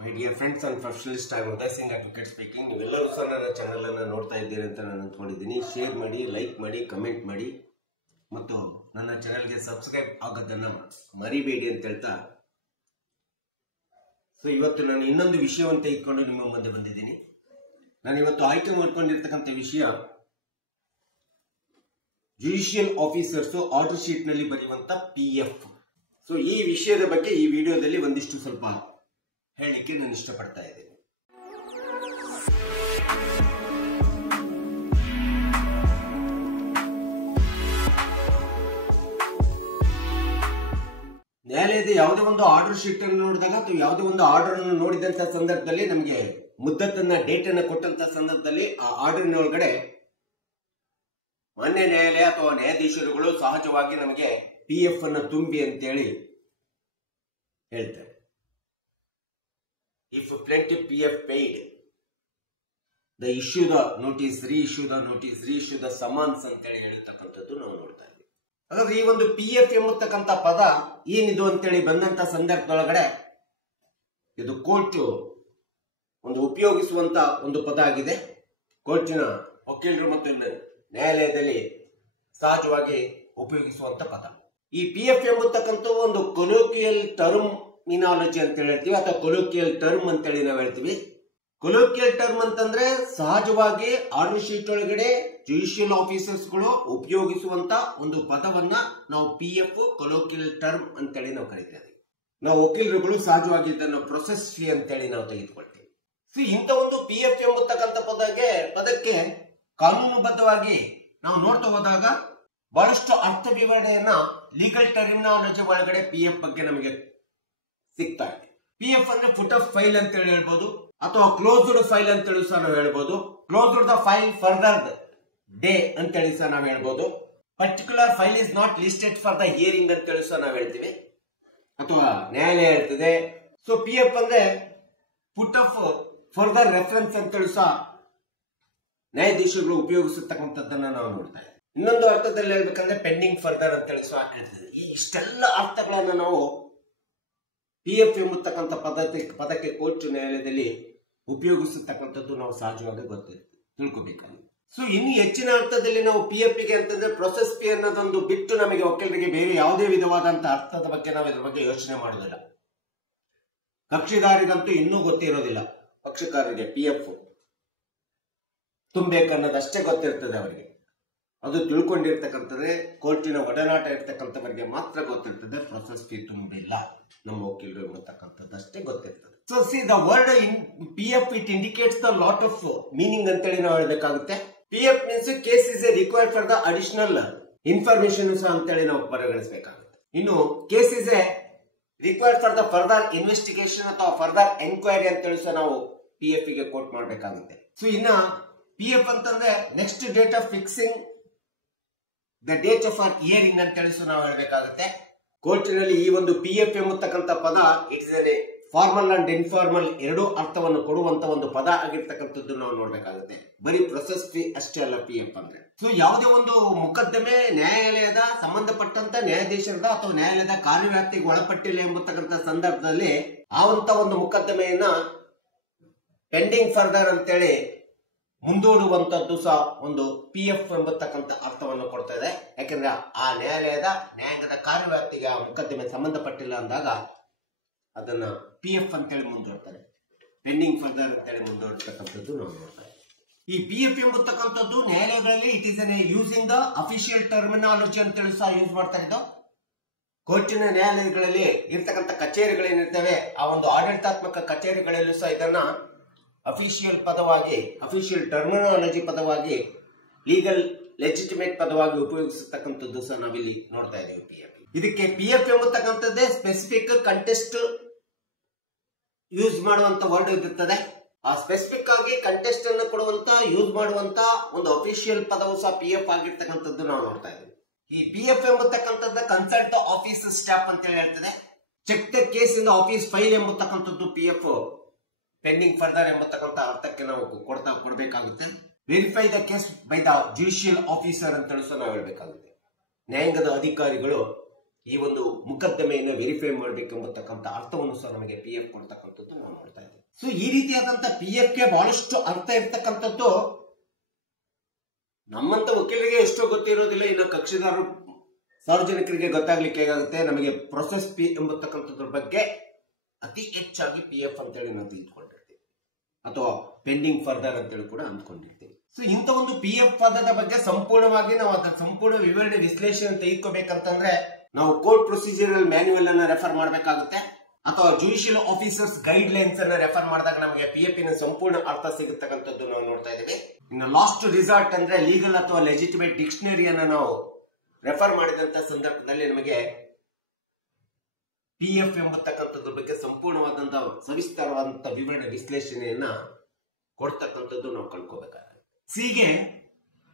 My dear friends and professionalist ಆಗಿ Uday Singh advocate speaking. ನೀವೆಲ್ಲರೂ ಸಹ ನನ್ನ ಚಾನಲ್ ಅನ್ನು ನೋಡ್ತಾ ಇದ್ದೀರಿ ಅಂತ ನಾನು ಅಂದ್ಕೊಂಡಿದ್ದೀನಿ. ಶೇರ್ ಮಾಡಿ, ಲೈಕ್ ಮಾಡಿ, ಕಮೆಂಟ್ ಮಾಡಿ ಮತ್ತು ನನ್ನ ಚಾನಲ್ಗೆ ಸಬ್ಸ್ಕ್ರೈಬ್ ಆಗೋದನ್ನ ಮರಿಬೇಡಿ ಅಂತ ಹೇಳ್ತಾ, ಸೊ ಇವತ್ತು ನಾನು ಇನ್ನೊಂದು ವಿಷಯವಂತ ಇಟ್ಕೊಂಡು ನಿಮ್ಮ ಮುಂದೆ ಬಂದಿದ್ದೀನಿ. ನಾನು ಇವತ್ತು ಆಯ್ಕೆ ಮಾಡ್ಕೊಂಡಿರ್ತಕ್ಕಂಥ ವಿಷಯ ಜುಡಿಷಿಯಲ್ ಆಫೀಸರ್ಸ್ ಆರ್ಡರ್ ಶೀಟ್ ನಲ್ಲಿ ಬರೆಯುವಂತ PF. ಸೊ ಈ ವಿಷಯದ ಬಗ್ಗೆ ಈ ವಿಡಿಯೋದಲ್ಲಿ ಒಂದಿಷ್ಟು ಸ್ವಲ್ಪ ಹೇಳಲಿಕ್ಕೆ ನಾನು ಇಷ್ಟಪಡ್ತಾ ಇದ್ದೇನೆ. ನ್ಯಾಯಾಲಯದ ಯಾವುದೇ ಒಂದು ಆರ್ಡರ್ ಶೀಟ್ ಅನ್ನು ನೋಡಿದಾಗ ಅಥವಾ ಯಾವುದೇ ಒಂದು ಆರ್ಡರ್ ಅನ್ನು ನೋಡಿದಂತ ಸಂದರ್ಭದಲ್ಲಿ ನಮಗೆ ಮುದ್ದತನ್ನ ಡೇಟ್ ಅನ್ನು ಕೊಟ್ಟಂತ ಸಂದರ್ಭದಲ್ಲಿ ಆ ಆರ್ಡರ್ನ ಒಳಗಡೆ ಮಾನ್ಯ ನ್ಯಾಯಾಲಯ ಅಥವಾ ನ್ಯಾಯಾಧೀಶರುಗಳು ಸಹಜವಾಗಿ ನಮಗೆ PF ಅನ್ನು ತುಂಬಿ ಅಂತೇಳಿ ಹೇಳ್ತಾರೆ. If plaintiff PF paid, the issue the notice, reissue the notice, reissue the summons ಅಂತೇಳಿ ಹೇಳಿರ್ತಕ್ಕಂಥದ್ದು ನಾವು ನೋಡ್ತಾ ಇದ್ದೀವಿ. ಹಾಗಾದ್ರೆ ಈ ಒಂದು PF ಎಂಬತಕ್ಕಂಥ ಪದ ಏನಿದು ಅಂತೇಳಿ ಬಂದಂತ ಸಂದರ್ಭದೊಳಗಡೆ ಇದು ಕೋರ್ಟ್ ಒಂದು ಉಪಯೋಗಿಸುವಂತ ಒಂದು ಪದ ಆಗಿದೆ. ಕೋರ್ಟಿನ ವಕೀಲರು ಮತ್ತು ನ್ಯಾಯಾಲಯದಲ್ಲಿ ಸಹಜವಾಗಿ ಉಪಯೋಗಿಸುವಂತ ಪದ. ಈ PF ಎಂಬತಕ್ಕಂಥ ಒಂದು ಕೊಲೋಕಿಯಲ್ ಟರ್ಮಿನಾಲಜಿ ಅಂತ ಹೇಳ್ತೀವಿ ಅಥವಾ ಕೊಲೋಕಿಯಲ್ ಟರ್ಮ್ ಅಂತೇಳಿ ನಾವು ಹೇಳ್ತೀವಿ. ಕೊಲೋಕಿಯಲ್ ಟರ್ಮ್ ಅಂತಂದ್ರೆ ಸಹಜವಾಗಿ ಆರ್ಡರ್ ಶೀಟ್ ಒಳಗಡೆ ಜುಡಿಷಿಯಲ್ ಆಫೀಸರ್ಸ್ಗಳು ಉಪಯೋಗಿಸುವಂತ ಒಂದು ಪದವನ್ನ ನಾವು PF ಕೊಲೋಕಿಯಲ್ ಟರ್ಮ್ ಅಂತೇಳಿ ನಾವು ಕರಿತೇವೆ. ನಾವು ವಕೀಲರುಗಳು ಸಹಜವಾಗಿ ಇದನ್ನು ಪ್ರೊಸೆಸ್ ಫೀ ಅಂತೇಳಿ ನಾವು ತೆಗೆದುಕೊಳ್ತೀವಿ. ಸೊ ಇಂಥ ಒಂದು PF ಎಂಬತಕ್ಕಂಥ ಪದಕ್ಕೆ ಕಾನೂನುಬದ್ಧವಾಗಿ ನಾವು ನೋಡ್ತಾ ಹೋದಾಗ ಬಹಳಷ್ಟು ಅರ್ಥ ವಿವರಣೆಯನ್ನ ಲೀಗಲ್ ಟರ್ಮಿನಾಲಜಿ ಒಳಗಡೆ PF ಬಗ್ಗೆ ನಮಗೆ ಸಿಗ್ತಾ ಇದೆ. PF ಅಂದ್ರೆ ಫುಟ್ ಆಫ್ ಫೈಲ್ ಅಂತ ಹೇಳಿ ಹೇಳ್ಬೋದು ಅಥವಾ ಕ್ಲೋಸ್ಡ್ ಫೈಲ್ ಅಂತ ಹೇಳಿ ಸಹ ನಾವು ಹೇಳ್ಬೋದು. Closed the file further day ಅಂತ ಹೇಳಿ ಸಹ ನಾವು ಹೇಳ್ಬೋದು. Particular file is not listed for the hearing ಅಂತ ಹೇಳಿ ಸಹ ನಾವು ಹೇಳ್ತೀವಿ ಅಥವಾ ನ್ಯಾಯಾಲಯ ಹೇಳ್ತದೆ. ಸೊ PF ಅಂದ್ರೆ ಫುಟ್ ಆಫ್ ಫರ್ದರ್ ರೆಫರೆನ್ಸ್ ಅಂತ ಹೇಳಿ ಸಹ ನ್ಯಾಯಾಧೀಶಗಳು ಉಪಯೋಗಿಸತಕ್ಕಂಥದ್ದನ್ನ ನಾವು ನೋಡ್ತಾ ಇದ್ದೀವಿ. ಇನ್ನೊಂದು ಅರ್ಥದಲ್ಲಿ ಹೇಳ್ಬೇಕಂದ್ರೆ ಪೆಂಡಿಂಗ್ ಫರ್ದರ್ ಅಂತ ಹೇಳಿ ಸಹ ಹೇಳ್ತಿದೆ. ಈ ಇಷ್ಟೆಲ್ಲ ಅರ್ಥಗಳನ್ನ ನಾವು PF ಎಂಬತಕ್ಕಂಥ ಪದಕ್ಕೆ ಕೋರ್ಟ್ ನ್ಯಾಯಾಲಯದಲ್ಲಿ ಉಪಯೋಗಿಸತಕ್ಕಂಥದ್ದು ನಾವು ಸಹಜವಾಗಿ ತಿಳ್ಕೊಬೇಕಾಗಿದೆ. ಸೊ ಇನ್ನು ಹೆಚ್ಚಿನ ಅರ್ಥದಲ್ಲಿ ನಾವು PF ಗೆ ಅಂತಂದ್ರೆ ಪ್ರೊಸೆಸ್ ಫೀ ಅನ್ನೋದೊಂದು ಬಿಟ್ಟು ನಮಗೆ ವಕೀಲರಿಗೆ ಬೇರೆ ಯಾವುದೇ ವಿಧವಾದಂತಹ ಅರ್ಥದ ಬಗ್ಗೆ ನಾವು ಇದ್ರ ಬಗ್ಗೆ ಯೋಚನೆ ಮಾಡೋದಿಲ್ಲ. ಕಕ್ಷಿದಾರಿಗಂತೂ ಇನ್ನೂ ಗೊತ್ತಿರೋದಿಲ್ಲ. ಪಕ್ಷಕಾರರಿಗೆ PF ತುಂಬಬೇಕನ್ನೋದಷ್ಟೇ ಗೊತ್ತಿರ್ತದೆ ಅವರಿಗೆ. ಅದು ತಿಳ್ಕೊಂಡಿರ್ತಕ್ಕಂಥದ್ದೇ ಕೋರ್ಟಿನ ಒಡನಾಟ ಇರ್ತಕ್ಕಂಥವರಿಗೆ ಮಾತ್ರ ಗೊತ್ತಿರ್ತದೆ. ಪ್ರೊಸೆಸ್ ಫೀ ತುಂಬಿಲ್ಲ ನಮ್ಮ ವಕೀಲರು ಎಂಬತಕ್ಕಂಥದ್ದಷ್ಟೇ ಗೊತ್ತಿರ್ತದೆ. So C the word in PF it indicates the lot of meaning ಅಂತೇಳಿ ನಾವು ಹೇಳ್ಬೇಕಾಗುತ್ತೆ. PF means case is A required for the additional information ಸಹ ಅಂತೇಳಿ ನಾವು ಪರಿಗಣಿಸಬೇಕಾಗುತ್ತೆ. ಇನ್ನು case is A required for the further investigation ಅಥವಾ ಫರ್ದರ್ ಎನ್ಕ್ವೈರಿ ಅಂತೇಳಿ ಸಹ ನಾವು PF ಗೆ ಕೋಟ್ ಮಾಡಬೇಕಾಗುತ್ತೆ. ಸೊ ಇನ್ನ PF ಅಂತಂದ್ರೆ next date of fixing the date of R hearing ಅಂತ ಹೇಳಿ ನಾವು ಹೇಳಬೇಕಾಗುತ್ತೆ. ಕೋರ್ಟಿನಲ್ಲಿ ಈ ಒಂದು PF ಎಂಬತಕ್ಕಂಥ ಪದ it's A formal and informal ಎರಡೂ ಅರ್ಥವನ್ನು ಕೊಡುವಂತ ಒಂದು ಪದ ಆಗಿರ್ತಕ್ಕಂಥದ್ದು ನಾವು ನೋಡ್ಬೇಕಾಗುತ್ತೆ. ಬರೀ ಪ್ರೊಸೆಸ್ ಫೀ ಅಷ್ಟೇ ಅಲ್ಲ PF ಅಂದ್ರೆ. ಸೊ ಯಾವುದೇ ಒಂದು ಮೊಕದ್ದಮೆ ನ್ಯಾಯಾಲಯದ ಸಂಬಂಧಪಟ್ಟಂತ ನ್ಯಾಯಾಧೀಶರದ ಅಥವಾ ನ್ಯಾಯಾಲಯದ ಕಾರ್ಯವ್ಯಾಪ್ತಿಗೆ ಒಳಪಟ್ಟಿಲ್ಲ ಎಂಬತಕ್ಕಂಥ ಸಂದರ್ಭದಲ್ಲಿ ಆವಂತ ಒಂದು ಮೊಕದ್ದಮೆಯನ್ನ ಪೆಂಡಿಂಗ್ ಫರ್ದರ್ ಅಂತೇಳಿ ಮುಂದೂಡುವಂತದ್ದು ಸಹ ಒಂದು PF ಎಂಬತಕ್ಕಂಥ ಅರ್ಥವನ್ನು ಕೊಡ್ತಾ ಇದೆ. ಯಾಕಂದ್ರೆ ಆ ನ್ಯಾಯಾಂಗದ ಕಾರ್ಯವ್ಯಾಪ್ತಿಗೆ ಆ ಮೊಕದ್ದಮೆ ಸಂಬಂಧಪಟ್ಟಿಲ್ಲ ಅಂದಾಗ ಅದನ್ನ PF ಅಂತೇಳಿ ಮುಂದೂಡ್ತಾರೆ, ಪೆಂಡಿಂಗ್ ಫರ್ದರ್ ಅಂತೇಳಿ ಮುಂದೂಡ್ತಕ್ಕಂಥದ್ದು ನಾವು ನೋಡ್ತಾರೆ. ಈ PF ಎಂಬತಕ್ಕಂಥದ್ದು ನ್ಯಾಯಾಲಯಗಳಲ್ಲಿ it is using the official terminology ಅಂತೇಳಿ ಸಹ ಯೂಸ್ ಮಾಡ್ತಾ ಇದ್ದು. ಕೋರ್ಟಿನ ನ್ಯಾಯಾಲಯಗಳಲ್ಲಿ ಇರ್ತಕ್ಕಂಥ ಕಚೇರಿಗಳೇನಿರ್ತವೆ ಆ ಒಂದು ಆಡಳಿತಾತ್ಮಕ ಕಚೇರಿಗಳಲ್ಲೂ ಸಹ ಇದನ್ನ ಅಫಿಷಿಯಲ್ ಪದವಾಗಿ, ಅಫಿಷಿಯಲ್ ಟರ್ಮಿನಾಲಜಿ ಪದವಾಗಿ, ಲೀಗಲ್ ಲೆಜಿಟಿಮೇಟ್ ಪದವಾಗಿ ಉಪಯೋಗಿಸತಕ್ಕಂಥದ್ದು ಸಹ ನಾವಿಲ್ಲಿ ನೋಡ್ತಾ ಇದ್ದೀವಿ. PF ಇದಕ್ಕೆ PF ಎಂಬತಕ್ಕಂಥದ್ದೇ ಸ್ಪೆಸಿಫಿಕ್ ಕಂಟೆಸ್ಟ್ ಯೂಸ್ ಮಾಡುವಂತ ವರ್ಡ್ ಇರುತ್ತದೆ. ಆ ಸ್ಪೆಸಿಫಿಕ್ ಆಗಿ ಕಂಟೆಸ್ಟ್ ಅನ್ನು ಕೊಡುವಂತ ಯೂಸ್ ಮಾಡುವಂತ ಒಂದು ಅಫಿಷಿಯಲ್ ಪದವು ಸಹ PF ಆಗಿರ್ತಕ್ಕಂಥದ್ದು ನಾವು ನೋಡ್ತಾ ಇದ್ದೀವಿ. ಈ PF ಎಂಬತಕ್ಕಂಥದ್ದು ಕನ್ಸಲ್ಟ್ ದ ಆಫೀಸ್ ಸ್ಟಾಫ್ ಅಂತ ಹೇಳ್ತದೆ. Check the case in the office file ಎಂಬತಕ್ಕಂಥದ್ದು PF ಪೆಂಡಿಂಗ್ ಫರ್ದರ್ ಎಂಬತಕ್ಕಂಥ ಅರ್ಥಕ್ಕೆ ನಾವು ಕೊಡಬೇಕಾಗುತ್ತೆ. Verify the case by the judicial officer ಅಂತ ನಾವು ಹೇಳ್ಬೇಕಾಗುತ್ತೆ. ನ್ಯಾಯಾಂಗದ ಅಧಿಕಾರಿಗಳು ಈ ಒಂದು ಮೊಕದ್ದಮೆಯನ್ನು ವೆರಿಫೈ ಮಾಡಬೇಕೆಂಬತಕ್ಕಂಥ ಅರ್ಥವನ್ನು ಸಹ ನಮಗೆ ಪಿ ಎಫ್ ಕೊಡ್ತಕ್ಕಂಥದ್ದು ನಾವು ನೋಡ್ತಾ ಇದ್ದೀವಿ. ಸೊ ಈ ರೀತಿಯಾದಂತಹ ಪಿ ಎಫ್ ಗೆ ಬಹಳಷ್ಟು ಅರ್ಥ ಇರ್ತಕ್ಕಂಥದ್ದು ನಮ್ಮಂತ ವಕೀಲರಿಗೆ ಎಷ್ಟೋ ಗೊತ್ತಿರೋದಿಲ್ಲ. ಇನ್ನು ಕಕ್ಷಿದಾರರು ಸಾರ್ವಜನಿಕರಿಗೆ ಗೊತ್ತಾಗ್ಲಿಕ್ಕೆ ಹೇಗಾಗುತ್ತೆ, ನಮಗೆ ಪ್ರೊಸೆಸ್ ಫೀ ಎಂಬತಕ್ಕಂಥದ್ರ ಬಗ್ಗೆ ಅತಿ ಹೆಚ್ಚಾಗಿ ಪಿ ಎಫ್ ಅಂತೇಳಿ ನಾವು ತಿಳ್ಕೊಂಡಿರ್ತೀವಿ, ಅಥವಾ ಪೆಂಡಿಂಗ್ ಫರ್ದರ್ ಅಂತೇಳಿ ಕೂಡ ಅಂದ್ಕೊಂಡಿರ್ತೀವಿ. ಸೊ ಇಂಥ ಒಂದು ಪಿ ಎಫ್ ಪದದ ಬಗ್ಗೆ ಸಂಪೂರ್ಣವಾಗಿ ನಾವು ಅದರ ಸಂಪೂರ್ಣ ವಿವರಣೆ ವಿಶ್ಲೇಷಣೆ ತೆಗೆದುಕೋಬೇಕಂತಂದ್ರೆ ನಾವು ಕೋರ್ಟ್ ಪ್ರೊಸೀಜರಲ್ ಮ್ಯಾನ್ಯುವಲ್ ಅನ್ನ ರೆಫರ್ ಮಾಡಬೇಕಾಗುತ್ತೆ, ಅಥವಾ ಜುಡಿಷಿಯಲ್ ಆಫೀಸರ್ಸ್ ಗೈಡ್ ಲೈನ್ಸ್ ಅನ್ನ ರೆಫರ್ ಮಾಡಿದಾಗ ನಮಗೆ ಪಿ ಎಫ್ ನ ಸಂಪೂರ್ಣ ಅರ್ಥ ಸಿಗತಕ್ಕಂಥದ್ದು ನಾವು ನೋಡ್ತಾ ಇದ್ದೀವಿ. ಇನ್ನು ಲಾಸ್ಟ್ ರಿಸಾರ್ಟ್ ಅಂದ್ರೆ ಲೀಗಲ್ ಅಥವಾ ಲೆಜಿಟಿಮೇಟ್ ಡಿಕ್ಷನರಿಯನ್ನ ನಾವು ರೆಫರ್ ಮಾಡಿದಂತ ಸಂದರ್ಭದಲ್ಲಿ ನಮಗೆ ಪಿ ಎಫ್ ಎಂಬತಕ್ಕಂಥದ್ರ ಬಗ್ಗೆ ಸಂಪೂರ್ಣವಾದಂತಹ ಸವಿಸ್ತಾರವಾದಂತಹ ವಿವರಣೆ ವಿಶ್ಲೇಷಣೆಯನ್ನ ಕೊಡ್ತಕ್ಕಂಥದ್ದು ನಾವು ಕಂಡ್ಕೋಬೇಕಾಗುತ್ತೆ. ಸಿಗೆ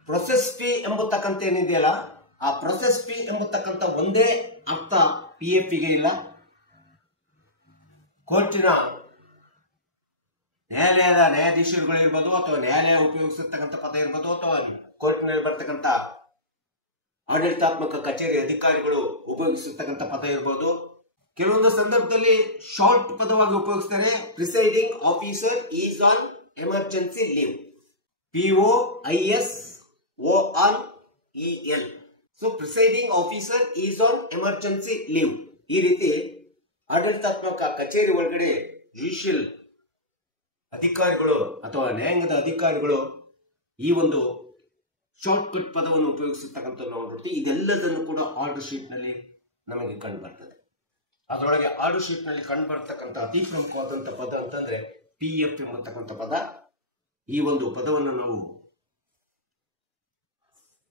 ಪ್ರೊಸೆಸ್ ಫೀ ಎಂಬತಕ್ಕಂಥ ಏನಿದೆಯಲ್ಲ, ಆ ಪ್ರೊಸೆಸ್ ಫೀ ಎಂಬತಕ್ಕಂಥ ಒಂದೇ ಅರ್ಥ ಪಿ ಎಫ್ ಗೆ ಇಲ್ಲ. ಕೋರ್ಟಿನ ನ್ಯಾಯಾಲಯದ ನ್ಯಾಯಾಧೀಶರುಗಳು ಇರ್ಬೋದು, ಅಥವಾ ನ್ಯಾಯಾಲಯ ಉಪಯೋಗಿಸತಕ್ಕಂಥ ಪದ ಇರ್ಬೋದು, ಅಥವಾ ಕೋರ್ಟಿನಲ್ಲಿ ಬರ್ತಕ್ಕಂಥ ಆಡಳಿತಾತ್ಮಕ ಕಚೇರಿ ಅಧಿಕಾರಿಗಳು ಉಪಯೋಗಿಸತಕ್ಕಂಥ ಪದ ಇರ್ಬೋದು. ಕೆಲವೊಂದು ಸಂದರ್ಭದಲ್ಲಿ ಶಾರ್ಟ್ ಪದವಾಗಿ ಉಪಯೋಗಿಸ್ತಾರೆ. Presiding officer is on emergency leave, POISONEL. So presiding officer is on emergency leave. ಈ ರೀತಿ ಆಡಳಿತಾತ್ಮಕ ಕಚೇರಿ ಒಳಗಡೆ ಜುಡಿಷಿಯಲ್ ಅಧಿಕಾರಿಗಳು ಅಥವಾ ನ್ಯಾಯಾಂಗದ ಅಧಿಕಾರಿಗಳು ಈ ಒಂದು ಶಾರ್ಟ್ ಕಟ್ ಪದವನ್ನು ಉಪಯೋಗಿಸತಕ್ಕಂಥ ನಾವು ನೋಡ್ತೀವಿ. ಇದೆಲ್ಲದನ್ನು ಕೂಡ ಆರ್ಡರ್ ಶೀಟ್ ನಲ್ಲಿ ನಮಗೆ ಕಂಡು ಬರ್ತದೆ. ಅದರೊಳಗೆ ಆರ್ಡರ್ ಶೀಟ್ ನಲ್ಲಿ ಕಂಡು ಬರ್ತಕ್ಕಂಥ ಅತಿ ಪ್ರಮುಖವಾದಂತಹ ಪದ ಅಂತಂದ್ರೆ ಪಿ ಎಫ್ ಎಂಬತಕ್ಕಂಥ ಪದ. ಈ ಒಂದು ಪದವನ್ನು ನಾವು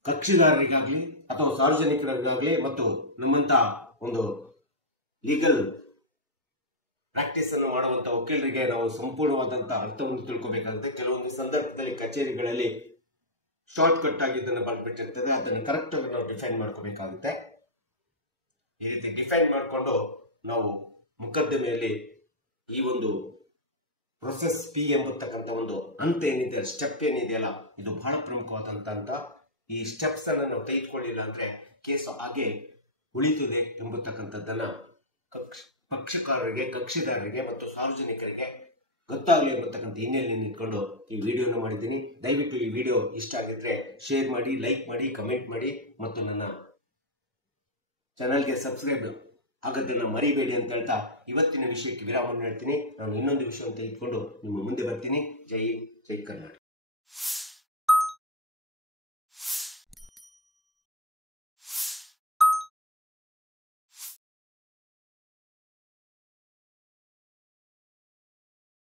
ಕಕ್ಷಿದಾರರಿಗಾಗ್ಲಿ ಅಥವಾ ಸಾರ್ವಜನಿಕರಿಗಾಗ್ಲಿ ಮತ್ತು ನಮ್ಮಂತ ಒಂದು ಲೀಗಲ್ ಪ್ರಾಕ್ಟೀಸ್ ಅನ್ನು ಮಾಡುವಂತ ವಕೀಲರಿಗೆ ನಾವು ಸಂಪೂರ್ಣವಾದಂತಹ ಅರ್ಥವನ್ನು ತಿಳ್ಕೋಬೇಕಾಗುತ್ತೆ. ಕೆಲವೊಂದು ಸಂದರ್ಭದಲ್ಲಿ ಕಚೇರಿಗಳಲ್ಲಿ ಶಾರ್ಟ್ ಕಟ್ ಆಗಿ ಇದನ್ನು ಬಂದ್ಬಿಟ್ಟಿರ್ತದೆ, ಅದನ್ನು ಕರೆಕ್ಟ್ ಆಗಿ ನಾವು ಡಿಫೈನ್ ಮಾಡ್ಕೋಬೇಕಾಗುತ್ತೆ. ಈ ರೀತಿ ಡಿಫೈನ್ ಮಾಡಿಕೊಂಡು ನಾವು ಮೊಕದ್ದಮೆಯಲ್ಲಿ ಈ ಒಂದು ಪ್ರೊಸೆಸ್ ಫೀ ಎಂಬತಕ್ಕಂಥ ಒಂದು ಹಂತ ಏನಿದೆ, ಸ್ಟೆಪ್ ಏನಿದೆಯಲ್ಲ, ಇದು ಬಹಳ ಪ್ರಮುಖವಾದಂತ. ಈ ಸ್ಟೆಪ್ಸ್ ಅನ್ನು ನಾವು ತೆಗೆದುಕೊಳ್ಳಿಲ್ಲ ಅಂದ್ರೆ ಕೇಸು ಹಾಗೆ ಉಳಿತದೆ ಎಂಬತಕ್ಕಂಥದ್ದನ್ನ ಪಕ್ಷಕಾರರಿಗೆ, ಕಕ್ಷಿದಾರರಿಗೆ ಮತ್ತು ಸಾರ್ವಜನಿಕರಿಗೆ ಗೊತ್ತಾಗಲಿ ಎಂಬತಕ್ಕಂಥ ಹಿನ್ನೆಲೆಯಲ್ಲಿ ನಿಂತ್ಕೊಂಡು ಈ ವಿಡಿಯೋನ ಮಾಡಿದ್ದೀನಿ. ದಯವಿಟ್ಟು ಈ ವಿಡಿಯೋ ಇಷ್ಟ ಆಗಿದ್ರೆ ಶೇರ್ ಮಾಡಿ, ಲೈಕ್ ಮಾಡಿ, ಕಮೆಂಟ್ ಮಾಡಿ ಮತ್ತು ನನ್ನ ಚಾನಲ್ಗೆ ಸಬ್ಸ್ಕ್ರೈಬ್ ಆಗೋದನ್ನ ಮರಿಬೇಡಿ ಅಂತ ಹೇಳ್ತಾ ಇವತ್ತಿನ ವಿಷಯಕ್ಕೆ ವಿರಾಮವನ್ನು ಹೇಳ್ತೀನಿ. ನಾನು ಇನ್ನೊಂದು ವಿಷಯವನ್ನು ತೆಗೆದುಕೊಂಡು ನಿಮ್ಮ ಮುಂದೆ ಬರ್ತೀನಿ. ಜೈ ಕರ್ನಾಟಕ.